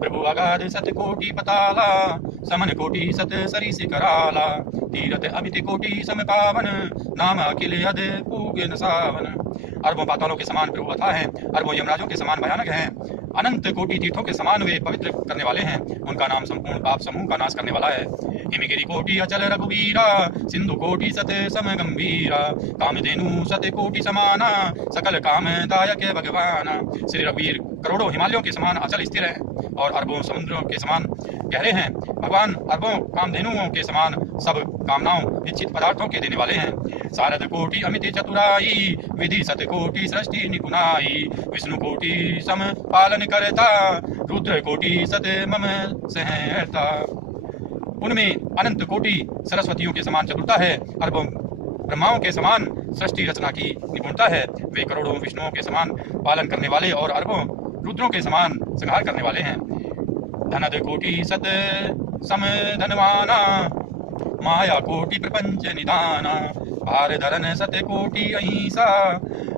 प्रभु अगाध सत कोटि पताला, समन कोटि सत सरिस कराला। तीरथ अमित कोटि सम पावन, नाम अखिल अध पूग न सावन। अरबों पातालों के समान प्रभु अथाह हैं, अरबों यमराजों के समान भयानक हैं। अनंत कोटि तीर्थों के समान वे पवित्र करने वाले हैं। उनका नाम संपूर्ण पाप समूह का नाश करने वाला है। हिमगिरि कोटि अचल रघुवीरा, सिंधु कोटि सत सम गंभीरा। कामधेनु सत कोटि समाना, सकल काम दायक भगवाना। श्री रघुवीर करोड़ों हिमालयों के समान अचल स्थिर है और अरबों समुद्रों के समान गहरे हैं। भगवान अरबों कामधेनुओं के समान सब कामनाओं इच्छित पदार्थों के देने वाले हैं। सारद कोटि अमित चतुराई, विधि सत कोटि सृष्टि निपुणाई। विष्णु कोटि सम पालन करता, रुद्र कोटि सत मम सहता। उनमें अनंत कोटि सरस्वतियों के समान चतुरता है, अरबों ब्रह्माओं के समान सृष्टि रचना की निपुणता है। वे करोड़ों विष्णुओं के समान पालन करने वाले और अरबों रुद्रों के समान संहार करने वाले हैं। धनद कोटि सत सम धनवाना, माया कोटि प्रपंच निदाना। भार धरन सत कोटि अहिंसा,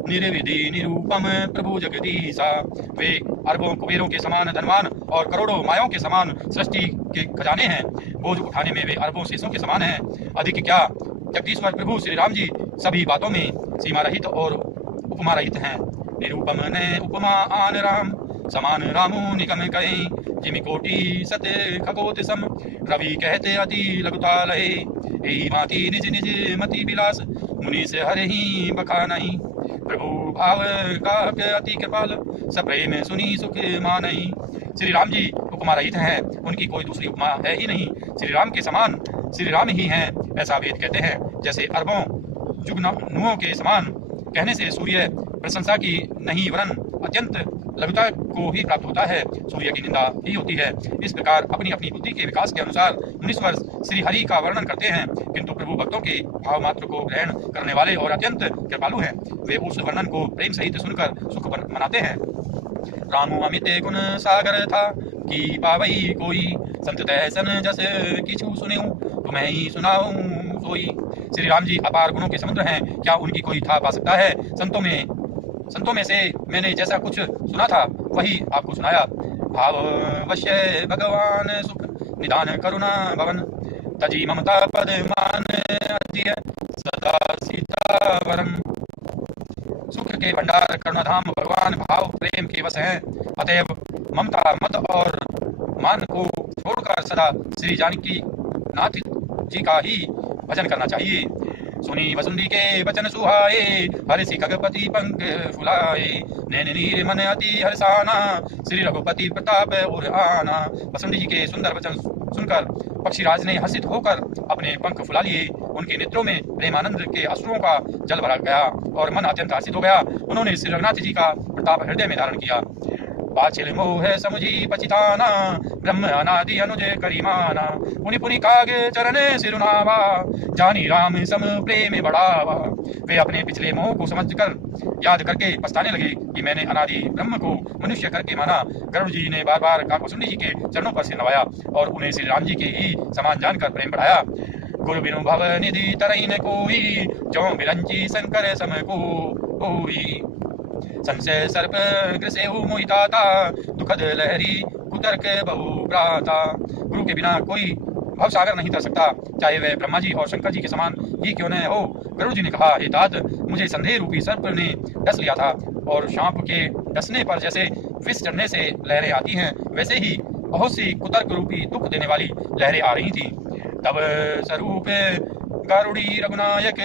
निर्विधि निरूपम प्रभु जगदीसा। वे अरबों कुबेरों के समान धनवान और करोड़ों मायाओं के समान सृष्टि के खजाने हैं। बोझ उठाने में वे अरबों शेषों के समान हैं। अधिक क्या, जगदीश्वर प्रभु श्री राम जी सभी बातों में सीमा रहित और उपमा रहित हैं। निरूपम ने उपमा आन राम, समान रामो निकम कहीं। जिमि कोटि सत खगोत सम, रवि कहते अति लघुता लहे। यही माती निज निज मति विलास, मुनि से हरे ही बखा नहीं। प्रभु भाव का अति कृपाल, सप्रेम सुनी सुख मानई। श्री राम जी उपमा रहित हैं, उनकी कोई दूसरी उपमा है ही नहीं। श्री राम के समान श्री राम ही हैं, ऐसा वेद कहते हैं। जैसे अरबों जुगनुओं के समान कहने से सूर्य प्रशंसा की नहीं वरन अत्यंत लघुता को ही प्राप्त होता है, सूर्य की निंदा ही होती है। इस प्रकार अपनी अपनी बुद्धि के विकास के अनुसार मुनीश्वर श्री हरि का वर्णन करते हैं, किंतु प्रभु भक्तों के भाव मात्र को ग्रहण करने वाले और अत्यंत कृपालु हैं। वे उस वर्णन को प्रेम सहित सुनकर सुख मनाते हैं। रामो अमित गुण सागर था, की पावई कोई। संत तैसन जस किछु सुनेऊ, तुम्हें ही सुनाऊं सोई। श्री राम जी अपार गुणों के समुद्र हैं, क्या उनकी कोई था पा सकता है। संतों में से मैंने जैसा कुछ सुना था वही आपको सुनाया। भाव वश्य भगवान सुख, निदान करुणा भवन। तजी ममता पद मान अतिय, सदा सीता वरम। सुख के भंडार करुणाधाम भगवान भाव प्रेम के वश हैं। अतएव ममता मत और मान को छोड़कर सदा श्री जानकी नाथ जी का ही भजन करना चाहिए। सुनी वसुंधी के वचन सुहाए, हर्षि खगपति पंख फुलाए। नैन नीर मन अति हर्षाना, श्री रघुपति प्रताप उर आना। वसुंधी जी के सुंदर वचन सुनकर पक्षीराज ने हर्षित होकर अपने पंख फुला लिए। उनके नेत्रों में प्रेमानंद के अश्रुओं का जल भरा गया और मन अत्यंत हर्षित हो गया। उन्होंने श्री रघुनाथ जी का प्रताप हृदय में धारण किया। बाछिल मोह समुझी पचिताना, ब्रह्म अनादि अनुज करिमाना। पुनि पुनि कागे चरणे सिरुनावा, जानी राम सम प्रेम बढ़ावा। वे अपने पिछले मोह को समझकर याद करके पछताने लगे कि मैंने अनादि ब्रह्म को मनुष्य करके माना। गरुड़ जी ने बार बार काकभूषुंडी जी के चरणों पर सिर नवाया और उन्हें श्री राम जी के ही समान जानकर प्रेम बढ़ाया। गुरु बिनु भव निधि तरई न कोई, जो बिरंची शंकर सम कोई। संशय सर्प ग्रसेहु मोहिताता, दुखद लहरी कुतर्क बहु भ्राता। गुरु के बिना कोई भव सागर नहीं तर सकता, चाहे वह ब्रह्मा जी और शंकर जी के समान ही क्यों न हो। गरुड़ जी ने कहा, हे तात, मुझे संदेह रूपी सर्प ने डस लिया था और सांप के डसने पर जैसे विष चढ़ने से लहरें आती हैं, वैसे ही बहुत सी कुतर्क रूपी दुख देने वाली लहरें आ रही थी। तब स्वरूप गरुड़ी रघुनायक,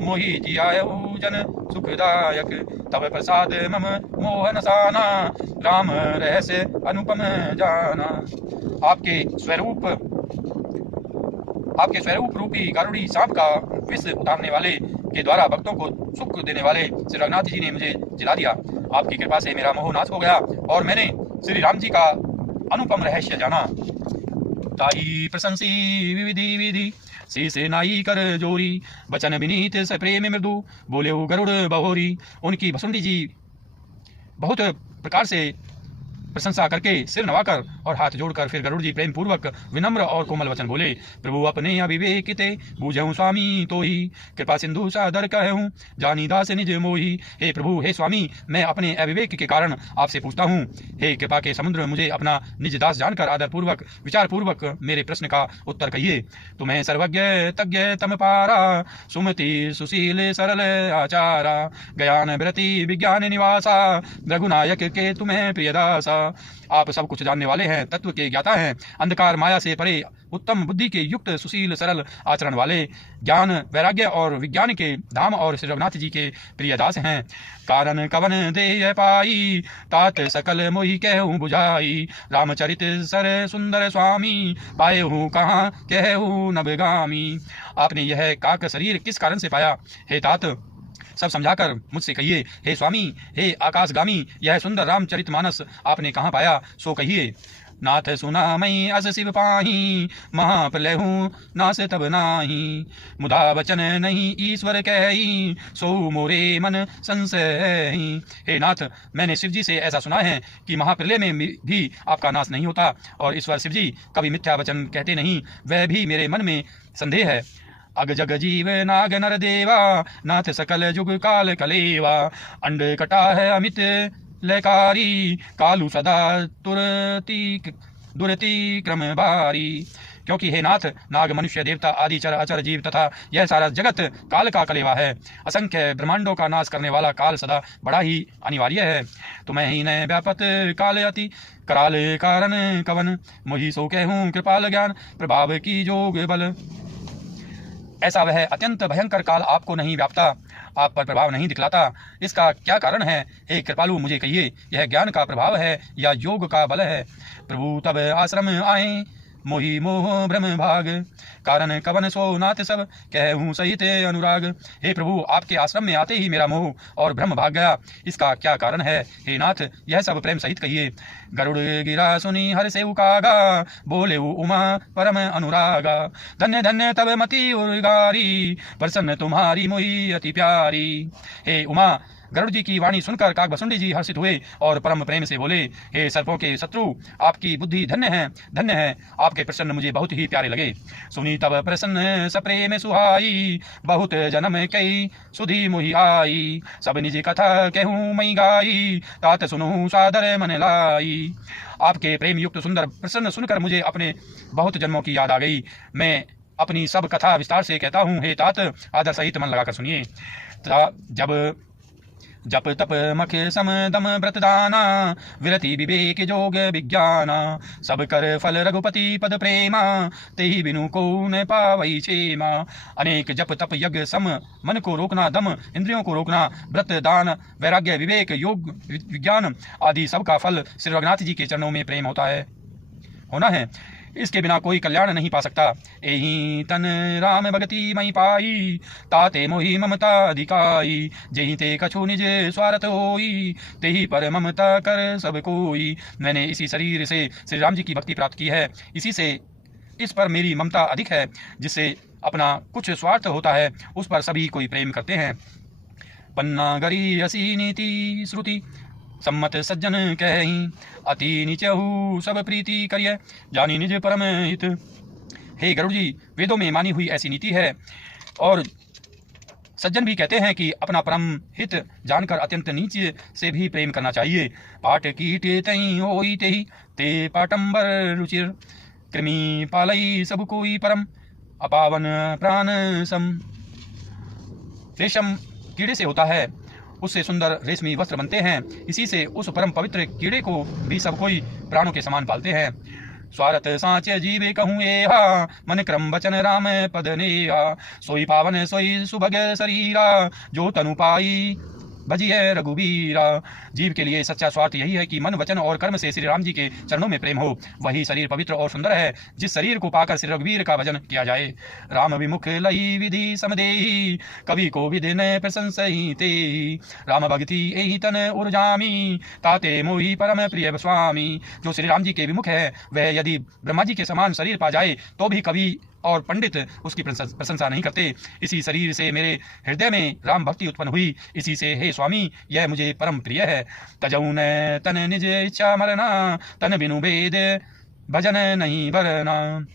मोहि जियायु जन सुखदायक। तब प्रसाद मम मोहन साना, राम रहस्य अनुपम जाना। आपके स्वरूप रूपी गरुड़ी सांप का विष उतारने वाले के द्वारा भक्तों को सुख देने वाले श्री रघुनाथ जी ने मुझे जिला दिया। आपकी कृपा से मेरा मोह नाश हो गया और मैंने श्री राम जी का अनुपम रहस्य जाना। ताई प्रशंसी विविधि विधि, शीश नाई कर जोरी। बचन विनीत सप्रेम मृदु, बोले गरुड़ बहोरी। उनकी वसुंधी जी बहुत प्रकार से प्रशंसा करके सिर नवाकर और हाथ जोड़कर फिर गरुड़ जी प्रेम पूर्वक विनम्र और कोमल वचन बोले। प्रभु अपने अविवेक ते बूझऊँ स्वामी तो ही, कृपा सिंधु सादर कहूँ जानी दास निज मोही। हे प्रभु, हे स्वामी, मैं अपने अविवेक के कारण आपसे पूछता हूँ। हे कृपा के समुद्र, मुझे अपना निज दास जानकर आदर पूर्वक विचार पूर्वक मेरे प्रश्न का उत्तर कहिए। तुम्हें सर्वज्ञ तज्ञ तम पारा, सुमति सुशील सरल आचारा, ज्ञान व्रति विज्ञान निवासा, रघुनायक के तुम्हें प्रियदासा। आप सब कुछ जानने वाले हैं, तत्व के ज्ञाता हैं, अंधकार माया से परे उत्तम बुद्धि के युक्त सुशील सरल आचरण वाले, ज्ञान वैराग्य और विज्ञान के धाम और श्री रघुनाथ जी के प्रियदास हैं। कारण कवन दे पाई, तात सकल मोहि कहूँ बुझाई, रामचरित सर सुंदर स्वामी, पाए हूँ कहाँ कहूँ नभगामी। आपने यह काक शरीर किस कारण से पाया? हे तात, सब समझाकर मुझसे कहिए। हे स्वामी, हे आकाशगामी, यह सुंदर रामचरितमानस आपने कहाँ पाया, सो कहिए। नाथ सुना मैं अस शिव पाही, महाप्रलय हूँ नास तब नाही, मुदा वचन नहीं ईश्वर कही, सो मोरे मन संशय। हे नाथ, मैंने शिव जी से ऐसा सुना है कि महाप्रलय में भी आपका नाश नहीं होता, और ईश्वर शिव जी कभी मिथ्या वचन कहते नहीं, वह भी मेरे मन में संदेह है। अग जग जीव नाग नर देवा, नाथ सकल जुग काल कलेवा, अंड कटा है अमित लयकारी, कालू सदा तुरती दुरति क्रम बारी। क्योंकि हे नाथ, नाग मनुष्य देवता आदि चर अचर जीव तथा यह सारा जगत काल का कलेवा है। असंख्य ब्रह्मांडों का नाश करने वाला काल सदा बड़ा ही अनिवार्य है। तुम्हें ही न व्यापत काल अति कराल कारण कवन, मोहि सो कहूँ कृपाल ज्ञान प्रभाव की जोग बल। ऐसा वह अत्यंत भयंकर काल आपको नहीं व्यापता, आप पर प्रभाव नहीं दिखलाता, इसका क्या कारण है? हे कृपालु, मुझे कहिए, यह ज्ञान का प्रभाव है या योग का बल है? प्रभु तब आश्रम आए मोहि मोह भ्रम भाग, कारण कवन सो नाथ सब कहूँ सहित अनुराग। हे प्रभु, आपके आश्रम में आते ही मेरा मोह और भ्रम भाग गया, इसका क्या कारण है? हे नाथ, यह सब प्रेम सहित कहिए। गरुड़ गिरा सुनी हर सेवु कागा, बोले उमा परम अनुरागा, धन्य धन्य तब मति उर्गारी, प्रसन्न तुम्हारी मोहि अति प्यारी। हे उमा, गरुड़ जी की वाणी सुनकर काकभसुंडी जी हर्षित हुए और परम प्रेम से बोले, हे सर्पों के शत्रु, आपकी बुद्धि धन्य है, आपके प्रसन्न मुझे बहुत ही प्यारे लगे। सुनी तब प्रसन्न सप्रेम सुहाई, बहुत जन्म कई सुधी मोहि आई, सब निज कथा कहूँ मई गाई, तात सुनूँ सादर मन लाई। आपके प्रेम युक्त सुंदर प्रसन्न सुनकर मुझे अपने बहुत जन्मों की याद आ गई। मैं अपनी सब कथा विस्तार से कहता हूँ, हे तात, आदर सहित मन लगाकर सुनिए। जप तप मख सम दम व्रत दाना, विरति विवेक जोग विज्ञाना, सब कर फल रघुपति पद प्रेमा, तेहि बिनु को न पावई क्षेमा। अनेक जप तप यज्ञ सम, मन को रोकना दम, इंद्रियों को रोकना, व्रत दान वैराग्य विवेक योग विज्ञान आदि सबका फल श्री रघुनाथ जी के चरणों में प्रेम होना है। इसके बिना कोई कल्याण नहीं पा सकता। एहि तन राम भगति मई पाई, ताते मोहि ममता दिखाई, जेहि ते कछु निज स्वार्थ होई, तेहि पर ममता कर सब कोई। मैंने इसी शरीर से श्री राम जी की भक्ति प्राप्त की है, इसी से इस पर मेरी ममता अधिक है। जिससे अपना कुछ स्वार्थ होता है, उस पर सभी कोई प्रेम करते हैं। पन्ना गरी असी नीति श्रुति, सम्मत सज्जन कहीं, अति नीचहु सब प्रीति करिय, जानी निज परम हित। हे गरुड़ जी, वेदों में मानी हुई ऐसी नीति है और सज्जन भी कहते हैं कि अपना परम हित जानकर अत्यंत नीचे से भी प्रेम करना चाहिए। पाट कीट तई होई तेहि, ते पाटंबर रुचिर, कृमि पालई सब कोई परम, अपावन प्राण सम। रेशम कीड़े से होता है, उससे सुंदर रेशमी वस्त्र बनते हैं, इसी से उस परम पवित्र कीड़े को भी सब कोई प्राणों के समान पालते हैं। स्वार्थ साच जीवे कहूँ एहा, मन क्रम वचन राम पद नेहा, सोई पावन सोई सुभग शरीरा, जो तनु पाई भजिए रघुबीरा। जीव के लिए सच्चा स्वार्थ यही है कि मन वचन और कर्म से श्री राम जी के चरणों में प्रेम हो। वही शरीर पवित्र और सुंदर है जिस शरीर को पाकर श्री रघुवीर का भजन किया जाए। राम विमुख लही विधि समदेही, कवि को विधि न प्रशंसहि तेहि, राम भक्ति एहि तन उर्जामी, ताते मोहि परम प्रिय स्वामी। जो श्री राम जी के विमुख है वह यदि ब्रह्मा जी के समान शरीर पा जाए तो भी कभी और पंडित उसकी प्रशंसा नहीं करते। इसी शरीर से मेरे हृदय में राम भक्ति उत्पन्न हुई। इसी से हे स्वामी यह मुझे परम प्रिय है। तजऊ न तन निज इच्छा मरना, तन बिनु वेद भजन नहीं बरना।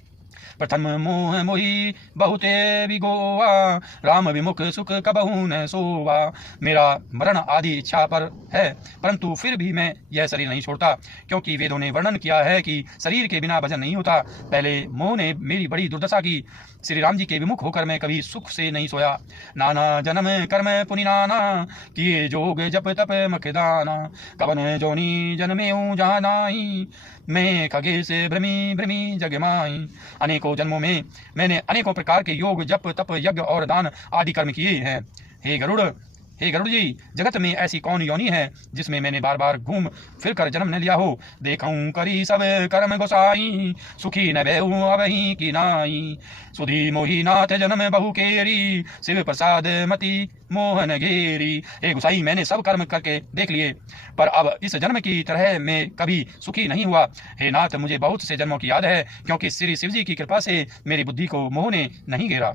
प्रथम मोह मोही बहुते विगोवा, राम विमुख सुख कबहू न सोवा। मेरा मरण आदि इच्छा पर है, परंतु फिर भी मैं यह शरीर नहीं छोड़ता, क्योंकि वेदों ने वर्णन किया है कि शरीर के बिना भजन नहीं होता। पहले मोह ने मेरी बड़ी दुर्दशा की। श्री राम जी के विमुख होकर मैं कभी सुख से नहीं सोया। नाना जन्म कर्म पुनि नाना, किए जोग जप तप मखदाना। कवन जोनी जन्मेऊ जानाई, मैं खगे से भ्रमी भ्रमी जग माई। अनेकों जन्मों में मैंने अनेकों प्रकार के योग जप तप यज्ञ और दान आदि कर्म किए हैं। हे गरुड़ जी, जगत में ऐसी कौन योनि है जिसमें मैंने बार बार घूम फिर कर जन्म न लिया हो। देखूं करी सब कर्म गोसाई, सुखी न बेहू अबही की नाई। सुधी मोही नाथ जन्म बहु केरी, शिव प्रसाद मति मोहन घेरी। हे गोसाई, मैंने सब कर्म करके देख लिए, पर अब इस जन्म की तरह मैं कभी सुखी नहीं हुआ। हे नाथ, मुझे बहुत से जन्मों की याद है, क्योंकि श्री शिव जी की कृपा से मेरी बुद्धि को मोह ने नहीं घेरा।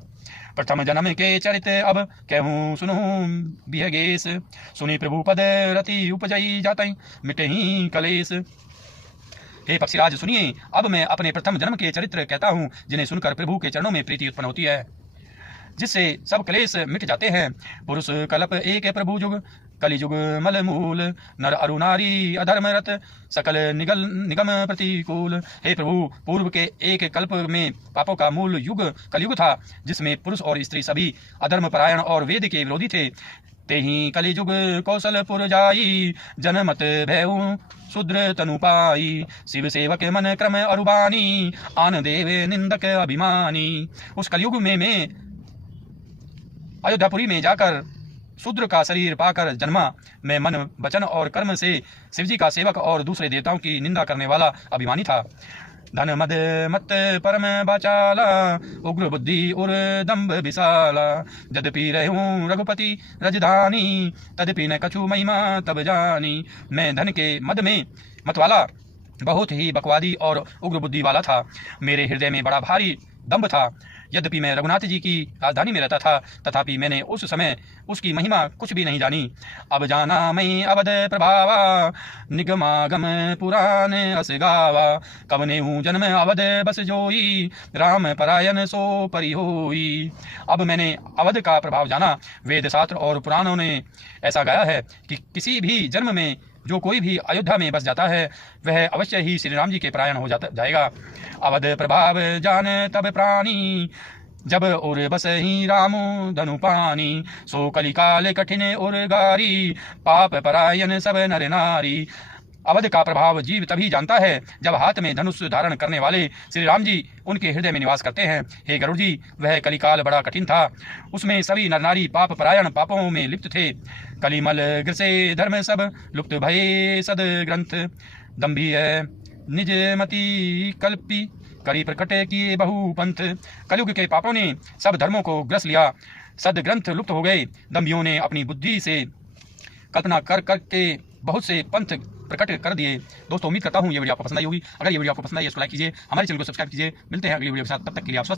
प्रथम जन्म के चरित अब कहूँ सुनूं बिहगेश, सुनी प्रभु पद रति उपजई जातई मिटही कलेश। हे पक्षीराज सुनिए, अब मैं अपने प्रथम जन्म के चरित्र कहता हूँ, जिन्हें सुनकर प्रभु के चरणों में प्रीति उत्पन्न होती है, जिससे सब क्लेश मिट जाते हैं। पुरुष कल्प एक प्रभु जुग, कलिजुग मल मूल। नर अरु नारी अधर्म रत, सकल निगम प्रतिकूल। हे प्रभु, पूर्व के एक कल्प में पापों का मूल युग कलयुग था, जिसमें पुरुष और स्त्री सभी अधर्म परायण और वेद के विरोधी थे। तेहि कलिजुग कौशलपुर जाई, जनमत भयउ शूद्र तनु पाई। शिव सेवक मन क्रम अरुबानी, आन देव निंदक अभिमानी। उस कलयुग में मैं अयोध्यापुरी में जाकर शूद्र का शरीर पाकर जन्मा। मैं मन वचन और कर्म से शिवजी का सेवक और दूसरे देवताओं की निंदा करने वाला अभिमानी था। धन मद मत परम बाचाला, उग्र बुद्धि उर दम्भ विशाला। यद्यपि रहूं रघुपति रजधानी, तदपि न कछु महिमा तब जानी। मैं धन के मद में मतवाला, बहुत ही बकवादी और उग्र बुद्धि वाला था। मेरे हृदय में बड़ा भारी दम्भ था। यद्यपि मैं रघुनाथ जी की राजधानी में रहता था, तथापि मैंने उस समय उसकी महिमा कुछ भी नहीं जानी। अब जाना मैं अवध प्रभावा, निगमागम पुराण अस गावा। कवने हूँ जन्म अवध बस जोई, राम परायण सो परि होई। अब मैंने अवध का प्रभाव जाना। वेद शास्त्र और पुराणों ने ऐसा गाया है कि किसी भी जन्म में जो कोई भी अयोध्या में बस जाता है, वह अवश्य ही श्री राम जी के परायण हो जाएगा। अवध प्रभाव जान तब प्राणी, जब और बस ही रामो धनु पानी। सो कलिकाल कठिन और गारी, पाप परायण सब नर नारी। अवध का प्रभाव जीव तभी जानता है जब हाथ में धनुष धारण करने वाले श्री राम जी उनके हृदय में निवास करते हैं। हे गरुड़ जी, वह कलिकाल बड़ा कठिन था। उसमें सभी नर नारी पाप परायण पापों में लिप्त थे। कलिमल ग्रसे धर्म सब, लुप्त भये सद ग्रंथ। दम्भी है निज मति कल्पी, करी प्रकट किए बहु पंथ। कलयुग के पापों ने सब धर्मों को ग्रस लिया, सद ग्रंथ लुप्त हो गए। दम्भियों ने अपनी बुद्धि से कल्पना कर करके बहुत से पंथ प्रकट कर दिए। दोस्तों, उम्मीद करता हूँ ये वीडियो आपको पसंद आई होगी। अगर ये वीडियो आपको पसंद आई, इसको लाइक कीजिए, हमारे चैनल को सब्सक्राइब कीजिए। मिलते हैं अगली वीडियो के साथ, तब तक के लिए आप स्वस्थ